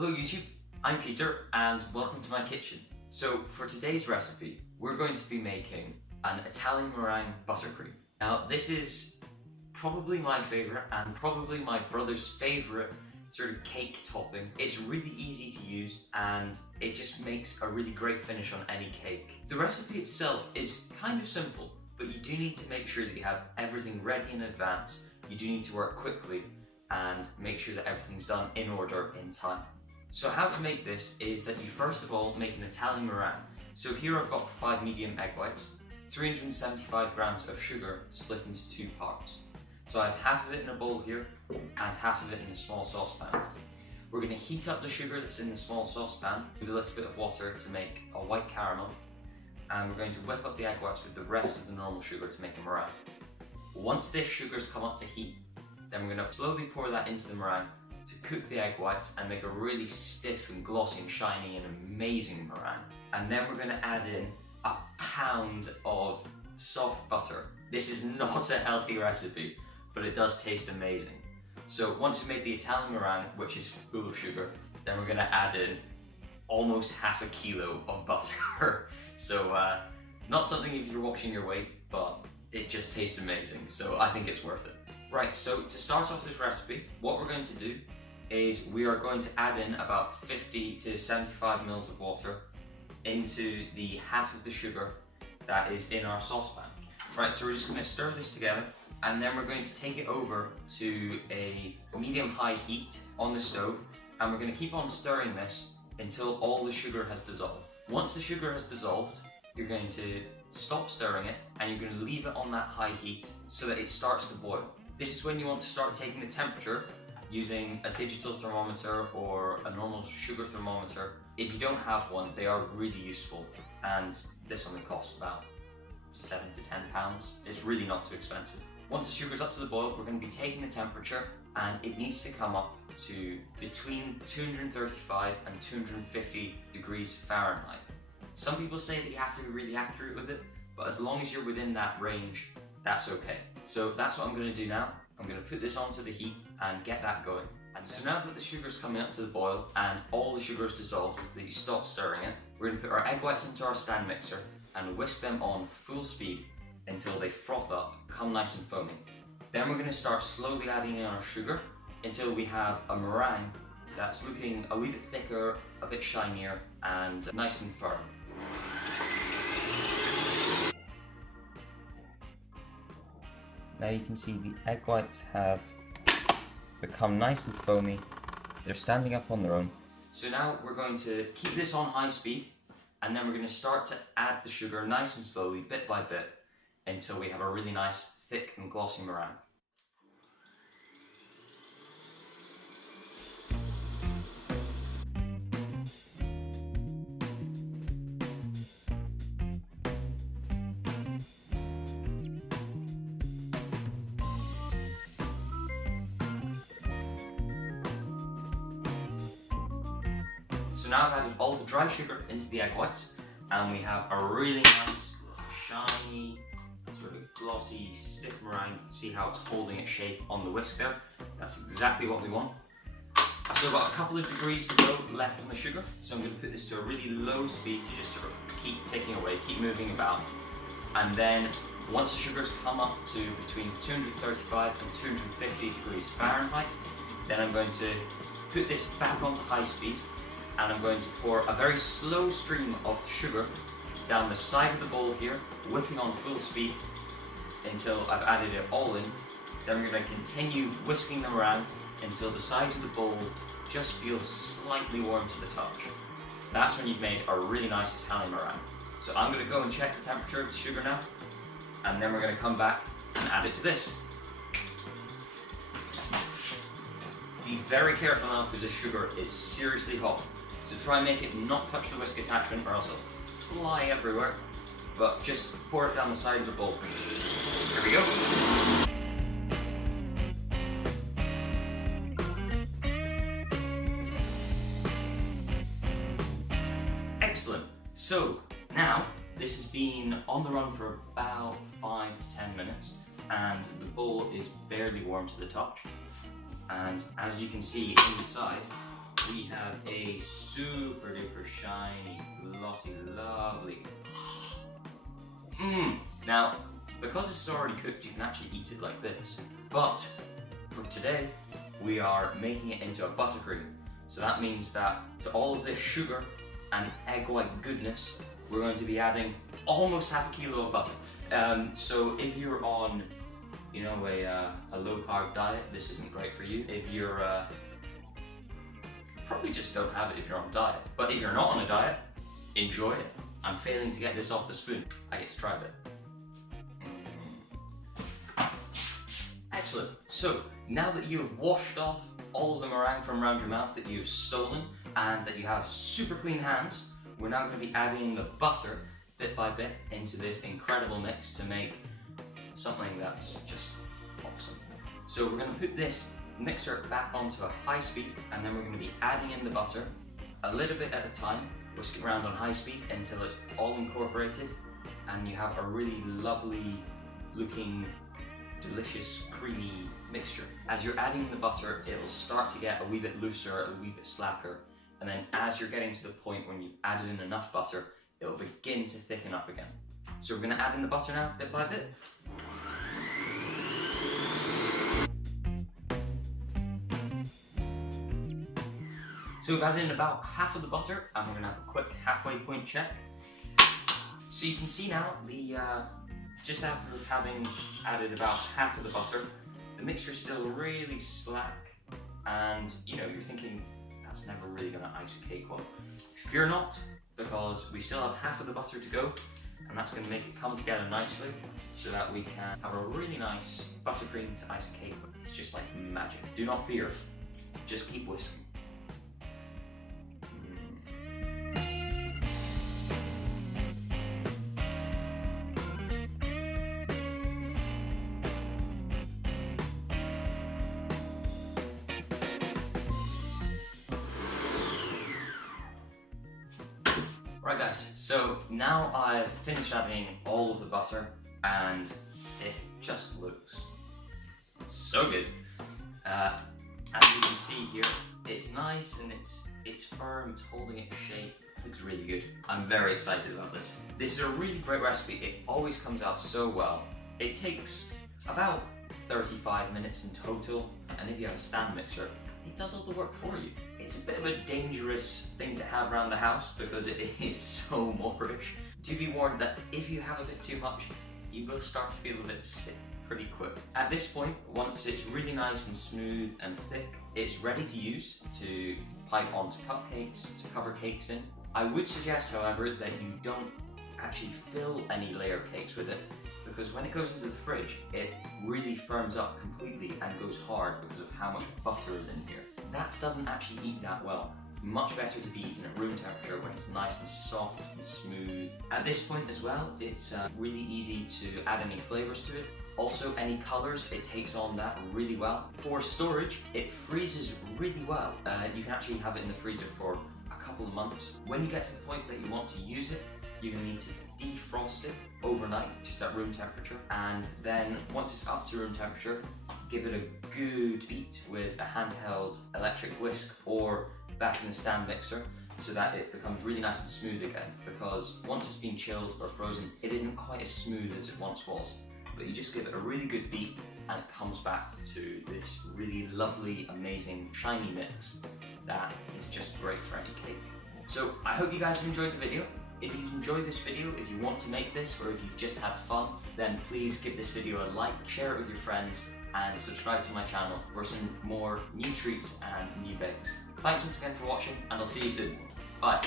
Hello YouTube, I'm Peter and welcome to my kitchen. So for today's recipe, we're going to be making an Italian meringue buttercream. Now this is probably my favourite and probably my brother's favourite sort of cake topping. It's really easy to use and it just makes a really great finish on any cake. The recipe itself is kind of simple, but you do need to make sure that you have everything ready in advance. You do need to work quickly and make sure that everything's done in order in time. So how to make this is that you first of all make an Italian meringue. So here I've got 5 medium egg whites, 375 grams of sugar split into 2 parts. So I have half of it in a bowl here and half of it in a small saucepan. We're going to heat up the sugar that's in the small saucepan with a little bit of water to make a white caramel, and we're going to whip up the egg whites with the rest of the normal sugar to make a meringue. Once this sugar's come up to heat, then we're going to slowly pour that into the meringue to cook the egg whites and make a really stiff and glossy and shiny and amazing meringue. And then we're going to add in a pound of soft butter. This is not a healthy recipe, but it does taste amazing. So once we've made the Italian meringue, which is full of sugar, then we're going to add in almost half a kilo of butter. So not something if you're watching your weight, but it just tastes amazing. So I think it's worth it. Right, so to start off this recipe, what we're going to do is we are going to add in about 50 to 75 mils of water into the half of the sugar that is in our saucepan. Right, so we're just going to stir this together and then we're going to take it over to a medium-high heat on the stove, and we're going to keep on stirring this until all the sugar has dissolved. Once the sugar has dissolved, you're going to stop stirring it and you're going to leave it on that high heat so that it starts to boil. This is when you want to start taking the temperature using a digital thermometer or a normal sugar thermometer. If you don't have one, they are really useful, and this only costs about £7 to £10. It's really not too expensive. Once the sugar's up to the boil, we're going to be taking the temperature, and it needs to come up to between 235 and 250 degrees Fahrenheit. Some people say that you have to be really accurate with it, but as long as you're within that range, that's okay. So that's what I'm going to do now. I'm going to put this onto the heat and get that going. And so now that the sugar's coming up to the boil and all the sugar is dissolved, that you stop stirring it, we're going to put our egg whites into our stand mixer and whisk them on full speed until they froth up, become nice and foamy. Then we're going to start slowly adding in our sugar until we have a meringue that's looking a wee bit thicker, a bit shinier and nice and firm. Now you can see the egg whites have become nice and foamy. They're standing up on their own. So now we're going to keep this on high speed, and then we're going to start to add the sugar nice and slowly, bit by bit, until we have a really nice, thick and glossy meringue. So now I've added all the dry sugar into the egg whites, and we have a really nice, shiny, sort of glossy, stiff meringue. You can see how it's holding its shape on the whisk there. That's exactly what we want. I've still got a couple of degrees to go left on the sugar, so I'm going to put this to a really low speed to just sort of keep ticking away, keep moving about. And then once the sugar's come up to between 235 and 250 degrees Fahrenheit, then I'm going to put this back onto high speed, and I'm going to pour a very slow stream of the sugar down the side of the bowl here, whipping on full speed until I've added it all in. Then we're going to continue whisking them around until the sides of the bowl just feel slightly warm to the touch. That's when you've made a really nice Italian meringue. So I'm going to go and check the temperature of the sugar now, and then we're going to come back and add it to this. Be very careful now because the sugar is seriously hot. So try and make it not touch the whisk attachment or else it'll fly everywhere. But just pour it down the side of the bowl. Here we go. Excellent. So now this has been on the run for about 5 to 10 minutes and the bowl is barely warm to the touch. And as you can see inside, we have a super duper shiny, glossy, lovely. Now, because this is already cooked, you can actually eat it like this. But for today, we are making it into a buttercream. So that means that to all of this sugar and egg white goodness, we're going to be adding almost half a kilo of butter. So if you're on, you know, a low carb diet, this isn't great for you. If you're, probably just don't have it if you're on a diet. But if you're not on a diet, enjoy it. I'm failing to get this off the spoon. I get to try a bit. Excellent. So now that you've washed off all of the meringue from around your mouth that you've stolen and that you have super clean hands, we're now going to be adding the butter bit by bit into this incredible mix to make something that's just awesome. So we're going to put this mixer back onto a high speed, and then we're going to be adding in the butter a little bit at a time, whisk it around on high speed until it's all incorporated and you have a really lovely looking, delicious, creamy mixture. As you're adding the butter, it'll start to get a wee bit looser, a wee bit slacker, and then as you're getting to the point when you've added in enough butter, it'll begin to thicken up again. So we're going to add in the butter now, bit by bit. So we've added in about half of the butter, and we're going to have a quick halfway point check. So you can see now, just after having added about half of the butter, the mixture is still really slack, and you know, you're thinking, that's never really going to ice a cake. Well, fear not, because we still have half of the butter to go, and that's going to make it come together nicely so that we can have a really nice buttercream to ice a cake. It's just like magic. Do not fear, just keep whisking. Right guys, so now I've finished adding all of the butter and it just looks so good. As you can see here, it's nice and it's firm, it's holding its shape, it looks really good. I'm very excited about this. This is a really great recipe, it always comes out so well. It takes about 35 minutes in total, and if you have a stand mixer, it does all the work for you. It's a bit of a dangerous thing to have around the house because it is so Moorish. Do be warned that if you have a bit too much, you will start to feel a bit sick pretty quick. At this point, once it's really nice and smooth and thick, it's ready to use to pipe onto cupcakes, to cover cakes in. I would suggest, however, that you don't actually fill any layer cakes with it, because when it goes into the fridge, it really firms up completely and goes hard because of how much butter is in here. That doesn't actually eat that well. Much better to be eaten at room temperature when it's nice and soft and smooth. At this point as well, it's really easy to add any flavors to it. Also, any colors, it takes on that really well. For storage, it freezes really well. You can actually have it in the freezer for a couple of months. When you get to the point that you want to use it, you're going to need to defrost it overnight, just at room temperature, and then once it's up to room temperature, give it a good beat with a handheld electric whisk or back in the stand mixer so that it becomes really nice and smooth again, because once it's been chilled or frozen, it isn't quite as smooth as it once was. But you just give it a really good beat and it comes back to this really lovely, amazing, shiny mix that is just great for any cake. So I hope you guys have enjoyed the video. If you've enjoyed this video, if you want to make this, or if you've just had fun, then please give this video a like, share it with your friends, and subscribe to my channel for some more new treats and new bakes. Thanks once again for watching, and I'll see you soon. Bye.